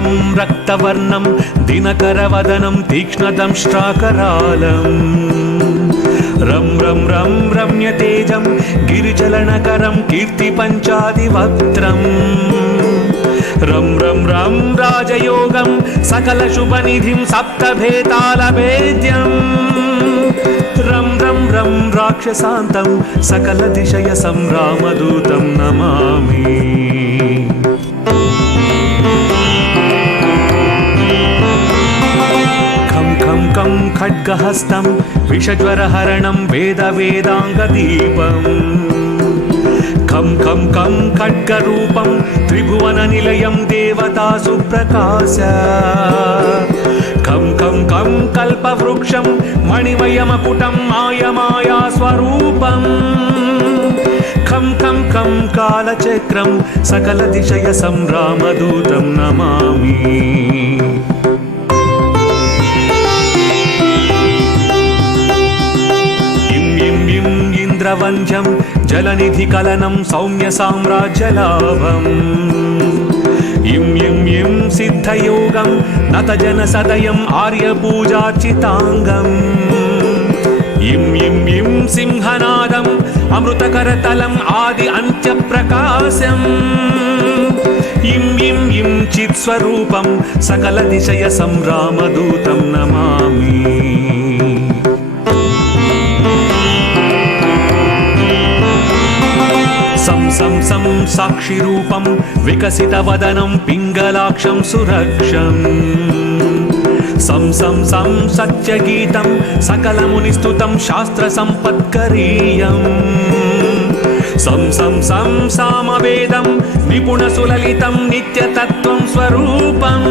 रं रक्तवर्णं दिनकरवदनं तीक्ष्णदंष्ट्राकरालं रं रं रं रम्यतेजं गिरिचलनकरं कीर्तिपञ्चादिवक्त्रम् रं रं रं राजयोगं सकलशुभनिधिं सप्तभेतालभेद्यम् रं रं रं राक्षसान्तं सकलदिशयसंरामदूतं नमामि। खं खं खं खड्गहस्तं विषज्वरहरणं वेदवेदाङ्गदीपम् खं खं खं खड्गरूपं त्रिभुवननिलयं देवतासुप्रकाश खं खं खं कल्पवृक्षं मणिमयमकुटं मायमायास्वरूपम् खं खं खं कालचक्रं सकलदिशयसंरामदूतं नमामि। इंद्रवंद्यं जलनिधिकलनं सौम्यसाम्राज्यलाभम् इं इं इं सिद्धयोगं नतजनसदयम् आर्यपूजार्चिताङ्गम् इं इं इं सिंहनादम् अमृतकरतलम् आदि अन्त्यप्रकाशम् इं इं इं चित्स्वरूपं सकलदिशयसंरामदूतं नमामि। सं सं सं साक्षिरूपं विकसितवदनं पिङ्गलाक्षं सुरक्षम् सं सं सं सत्यगीतं सकलमुनिस्तुतं शास्त्रसम्पत्करीयम् सं सं सं सामवेदं निपुणसुललितं नित्यतत्त्वं स्वरूपम्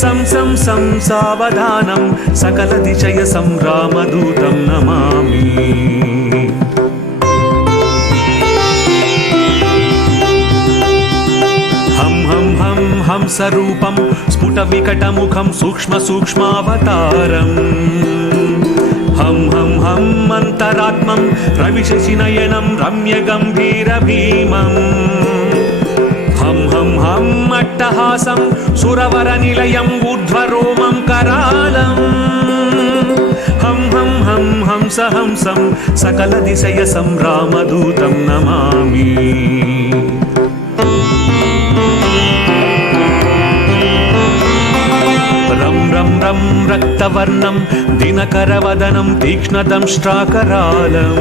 सं सं सं सावधानं सकलदिशयसंरामदूतं नमामि। हंसरूपं स्फुटविकटमुखं सूक्ष्मसूक्ष्मावतारम् हं हं हं अन्तरात्मं रविशशिनयनं रम्यगम्भीरभीमम् हं हं हं अट्टहासं सुरवरनिलयम् ऊर्ध्वरोमं करालम् हं हं हं हंस हंसं सकलदिशयसंरामदूतं नमामि। रं रं रं रक्तवर्णं दिनकरवदनं तीक्ष्णदंष्ट्राकरालं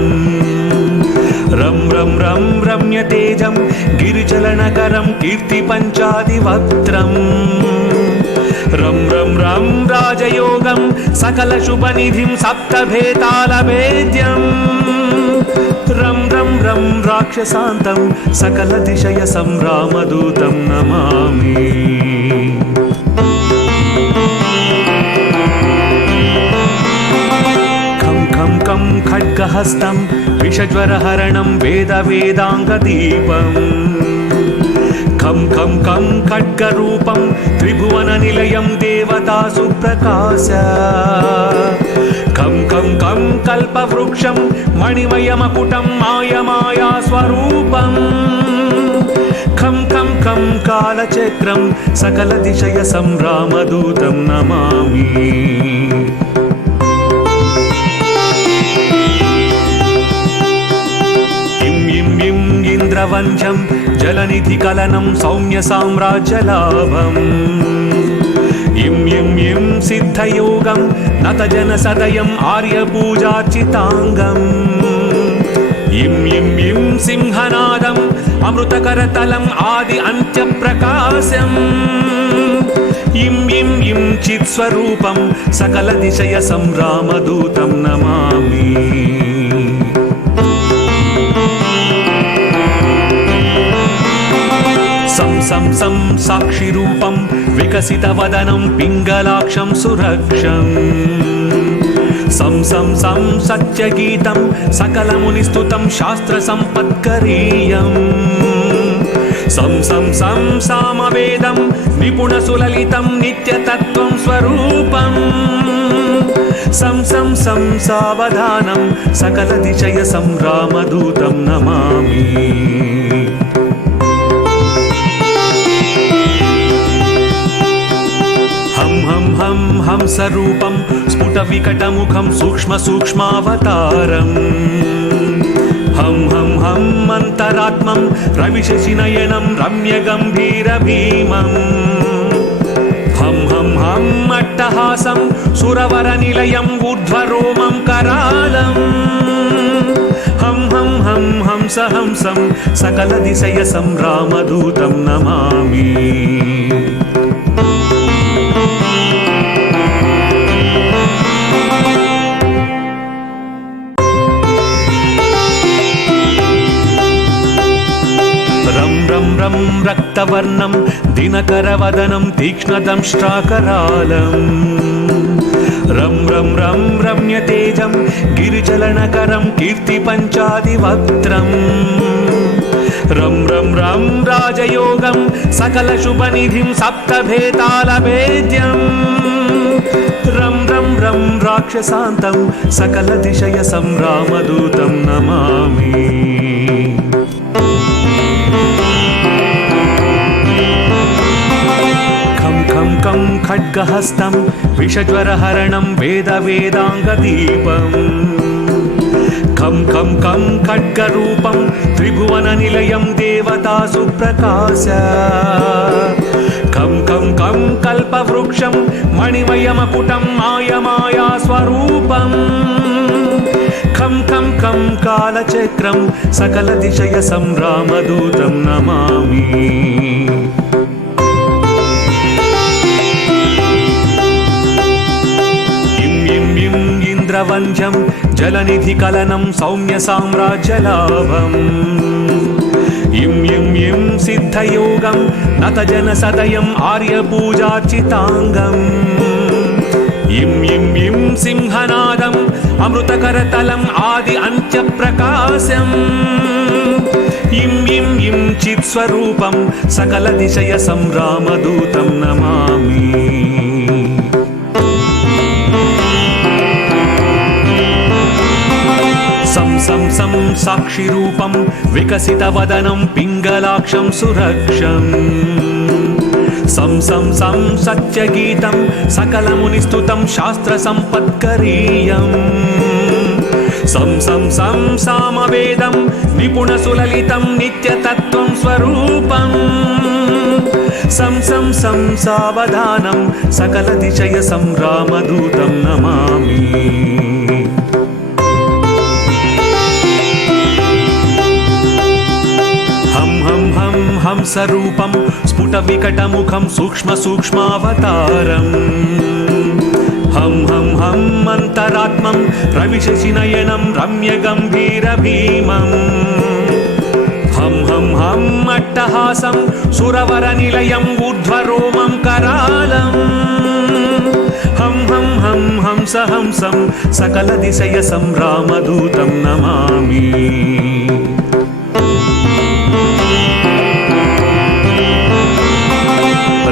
रं रं रं रम्यतेजं गिरिचलनकरं कीर्तिपञ्चादिवक्त्रम् रं रं रं राजयोगं सकलशुभनिधिं सप्तभेतालभेद्यम् रं रं रं राक्षसान्तं सकलदिशयसंरामदूतं नमामि। खं खड्गहस्तं विषज्वरहरणं वेदवेदाङ्गदीपम् खं खं खं खड्गरूपं त्रिभुवननिलयं देवतासुप्रकाश खं खं खं कल्पवृक्षं मणिमयमकुटं मायमायास्वरूपम् खं खं खं कालचक्रं सकलदिशयसंरामदूतं नमामि। इंद्रवंद्यं जलनिधिकलनं सौम्यसाम्राज्यलाभम् इं इं इं सिद्धयोगं नतजनसदयम् आर्यपूजार्चिताङ्गम् इं इं इं सिंहनादम् अमृतकरतलम् आदि अन्त्यप्रकाशम् इं इं इं चित्स्वरूपं सकलदिशयसंरामदूतं नमामि। सं सं सं साक्षिरूपं विकसितवदनं पिङ्गलाक्षं सुरक्षम् सं सं सं सत्यगीतं सकलमुनिस्तुतं शास्त्रसम्पत्करीयम् सं सं सं सामवेदं निपुणसुललितं नित्यतत्त्वं स्वरूपम् सं सं सं सावधानं सकलदिशयसंरामदूतं नमामि। హంసరూపం స్ఫుటవికటముఖం సూక్ష్మసూక్ష్మావతారం హం హం హం అంతరాత్మం రవిశశినయనం రమ్యగంభీరభీమం హం హం హం అట్టహాసం సురవరనిలయం ఊర్ధ్వరోమం కరాళం హం హం హం హంస హంసం సకలదిశయ సంరామదూతం నమామి రం రక్తవర్ణం దినకరవదనం తీక్ష్ణదంష్ట్రాకరాళం రం రం రం రమ్యతేజం గిరిచలనకరం కీర్తిపంచాదివక్త్రం రం రం రం రాజయోగం సకలశుభనిధిం సప్తభేతాళభేద్యం రం రం రం రాక్షసాంతం సకలదిశయ సంరామదూతం నమామి ఖం ఖడ్గహస్తం విషజ్వరహరణం వేదవేదాంగదీపం ఖం ఖం ఖం ఖడ్గరూపం త్రిభువననిలయం దేవతాసు ప్రకాశ ఖం ఖం ఖం కల్పవృక్షం మణిమయమకుటం మాయమాయా స్వరూపం ఖం ఖం ఖం కాలచక్రం సకలదిశయ సంరామదూతం నమామి ఇంద్రవంద్యం జలనిధికలనం సౌమ్య సామ్రాజ్యలాభం ఇం ఇం ఇం సిద్ధయోగం నతజన సదయం ఆర్యపూజార్చితాంగం ఇం ఇం ఇం సింహనాదం అమృతకరతలం ఆది అంత్యప్రకాశం ఇం ఇం ఇం చిత్స్వరూపం సకలదిశయ సంరామదూతం నమామి సం సం సం సాక్షిరూపం వికసితవదనం పింగళాక్షం సురక్షం సం సం సం సత్యగీతం సకలమునిస్తుతం శాస్త్రసంపత్కరీయం సం సం సం సామవేదం నిపుణసులలితం నిత్యతత్వం స్వరూపం సం సం సం సావధానం సకలదిశయ సంరామదూతం నమామి హంసరూపం స్ఫుటవికటముఖం సూక్ష్మసూక్ష్మావతారం హం హం హం అంతరాత్మం రవిశశినయనం రమ్యగంభీరభీమం హం హం హం అట్టహాసం సురవరనిలయం ఊర్ధ్వరోమం కరాళం హం హం హం హంస హంసం సకలదిశయ సంరామదూతం నమామి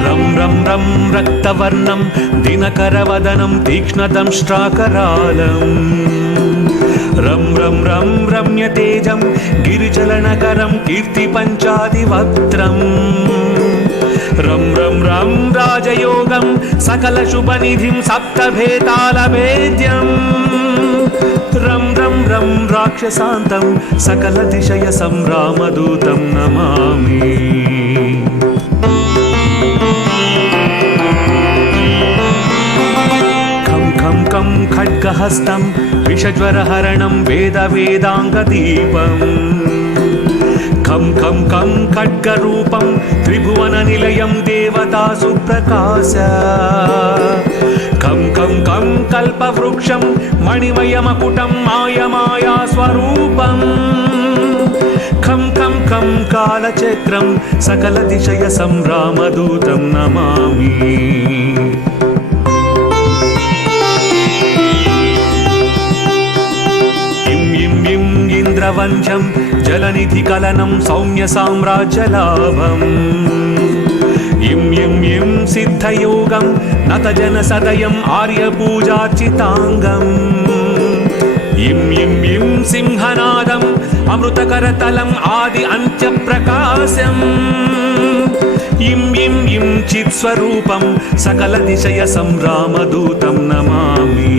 రం రం రం రక్తవర్ణం దినకరవదనం తీక్ష్ణదంష్ట్రాకరాళం రం రం రం రమ్యతేజం గిరిచలనకరం కీర్తిపంచాదివక్త్రం రం రం రం రాజయోగం సకలశుభనిధిం సప్తభేతాళభేద్యం రం రం రం రాక్షసాంతం సకలదిశయ సంరామదూతం నమామి ఖం ఖం ఖడ్గహస్తం విషజ్వరహరణం వేదవేదాంగదీపం ఖం ఖం ఖం ఖడ్గరూపం త్రిభువననిలయం దేవతాసు ప్రకాశ ఖం ఖం ఖం కల్పవృక్షం మణిమయమకుటం మాయమాయా స్వరూపం ఖం ఖం ఖం కాలచక్రం సకలదిశయ సంరామదూతం నమామి ఇంద్రవంద్యం జలనిధికలనం సౌమ్య సామ్రాజ్యలాభం ఇం ఇం ఇం సిద్ధయోగం నతజన సదయం ఆర్యపూజార్చితాంగం ఇం ఇం ఇం సింహనాదం అమృతకరతలం ఆది అంత్యప్రకాశం ఇం ఇం ఇం చిత్స్వరూపం సకల దిశయ సంరామదూతం నమామి.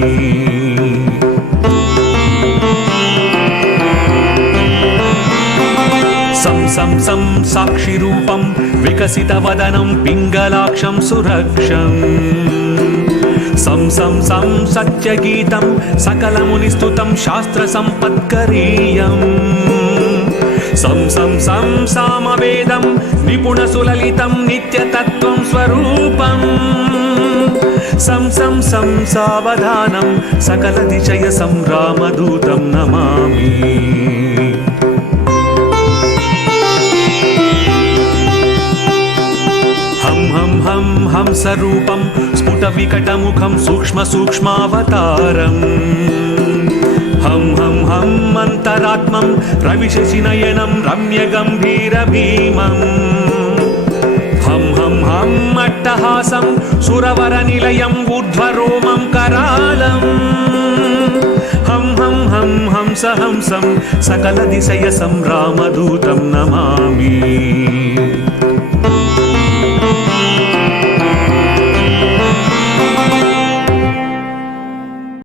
సం సం సం సాక్షిరూపం వికసితవదనం పింగళాక్షం సురక్షం సం సం సం సత్యగీతం సకలమునిస్తుతం శాస్త్రసంపత్కరీయం సం సం సం సామవేదం నిపుణసులలితం నిత్యతత్వం స్వరూపం సం సం సం సావధానం సకల దిశయ సంరామదూతం నమామి. హం హం హం హంసరూపం స్ఫుటవికటముఖం సూక్ష్మసూక్ష్మావతారం హం హం హం అంతరాత్మం రవిశశినయనం రమ్యగంభీరభీమం హం హం హం అట్టహాసం సురవరనిలయం ఊర్ధ్వరోమం కరాళం హం హం హం హంస హంసం సకల దిశయ సంరామదూతం నమామి.